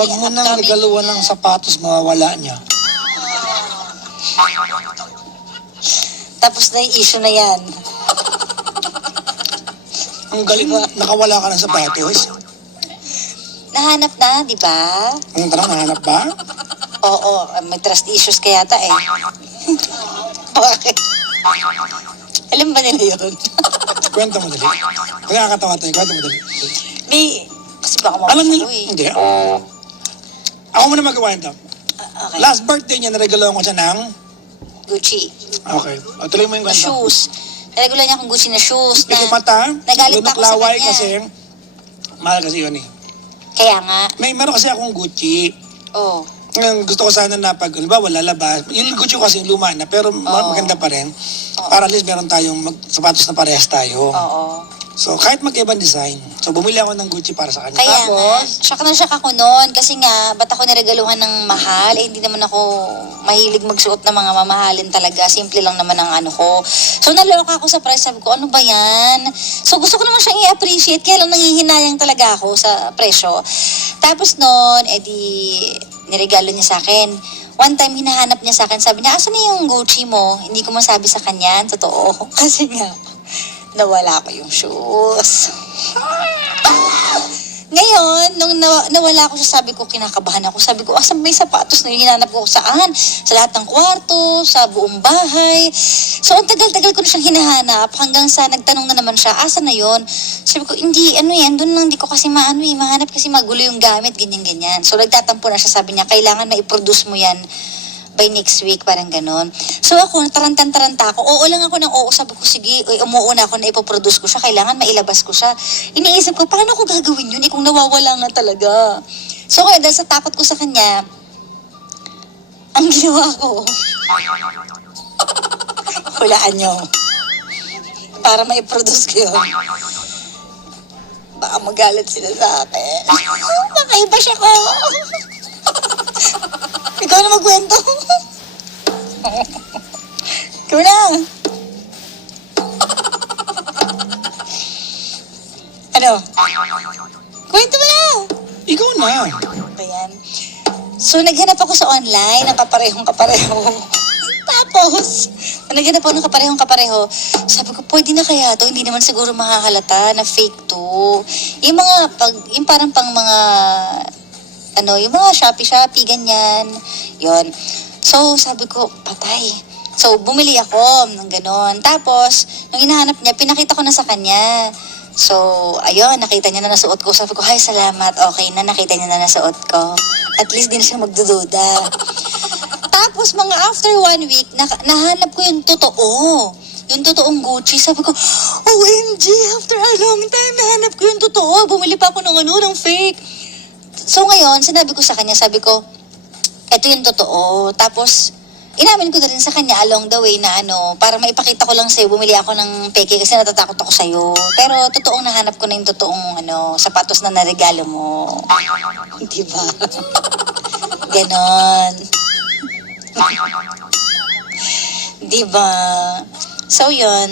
Huwag mo nang regaluhan ng sapatos, mawawala niya. Tapos na yung issue na yan. Ang galing mo, nakawala ka ng sapatos. Nahanap na, di ba? Ang tarang, nahanap ba? Oo, may trust issues kaya yata eh. Bakit? Alam ba nila yun? Kwento mo dali. Nakakatawa tayo, kwento mo dali. May, kasi baka Alam mapasya niyo, ko eh. hindi. Ako muna magkakwento. Okay. Last birthday niya, naregalohan ko siya ng... Gucci. Okay. O, tuloy mo yung kwento. Shoes. Naregulan niya akong Gucci na shoes na Ito mata, nagalit pa ako sa laway kanya. kasi, mahal kasi yun eh. Kaya nga. Meron kasi akong Gucci. Oh. Ngayon, gusto ko sana na pag, wala lalabas. Yung Gucci ko kasi luma na, pero maganda pa rin. Para at least meron tayong sapatos na parehas tayo. Oo. So, kahit magkaibang design. So, bumili ako ng Gucci para sa kanya. Kaya nga, Tapos, shock na shock ako noon kasi nga, ba't ako niregaluhan ng mahal? Eh, hindi naman ako mahilig magsuot ng mga mamahalin talaga. Simple lang naman ang ano ko. So, naloka ako sa price. Sabi ko, ano ba yan? So, gusto ko naman siyang i-appreciate. Kaya lang nangihinayang talaga ako sa presyo. Tapos noon, niregalo niya sa akin. One time, hinahanap niya sa akin. Sabi niya, asan na yung Gucci mo? Hindi ko masabi sa kanya. Totoo. Kasi nga, nawala ko yung shoes. Ngayon, nung nawala ko siya, sabi ko, kinakabahan ako. Sabi ko, asan may sapatos na yun? Hinanap ko saan? Sa lahat ng kwarto, sa buong bahay. So, ang tagal-tagal ko na siyang hinahanap hanggang sa nagtanong na naman siya, asan na yun? Sabi ko, hindi, ano yan, doon lang, hindi ko kasi mahanap kasi magulo yung gamit, ganyan-ganyan. So, nagtatampo na siya, sabi niya, kailangan ma-produce mo yan by next week, parang ganon. So ako, tarantan-taranta ako. Oo lang ako ng oo. Sabi ko, sige, umuuna ako na ipoproduce ko siya. Kailangan mailabas ko siya. Iniisip ko, paano ko gagawin yun? Kung nawawala nga talaga. So kaya dahil sa takot ko sa kanya, ang ginawa ko, hulaan nyo. Para maiproduce ko yun. Baka magalit sila sa akin. Makaiba siya ko. Ikaw na magkwento. Ikaw na. Ano? Kwento mo na. ikaw na. Ba yan? So, naghanap ako sa online ng kaparehong-kapareho. Tapos, naghanap ako ng kaparehong-kapareho. Sabi ko, pwede na kaya to? Hindi naman siguro mahahalata na fake to. Yung parang pang mga yung mga Shopee, ganyan. Yon. So, sabi ko, patay. So, bumili ako ng ganon. Tapos, nung hinahanap niya, pinakita ko na sa kanya. So, ayun, nakita niya na nasuot ko. Sabi ko, hay, salamat. Okay na, nakita niya na nasuot ko. At least din siya magdududa. Tapos, mga after 1 week, nahanap ko yung totoo. Yung totoong Gucci. Sabi ko, OMG, after a long time, nahanap ko yung totoo. Bumili pa ako ng fake. So ngayon, sinabi ko sa kanya, sabi ko, eto yung totoo. Tapos, inamin ko na rin sa kanya along the way na para maipakita ko lang sa'yo, bumili ako ng peke kasi natatakot ako sa'yo. Pero totoong nahanap ko na yung totoong sapatos na naregalo mo. Diba? Ganon. Diba? So yun.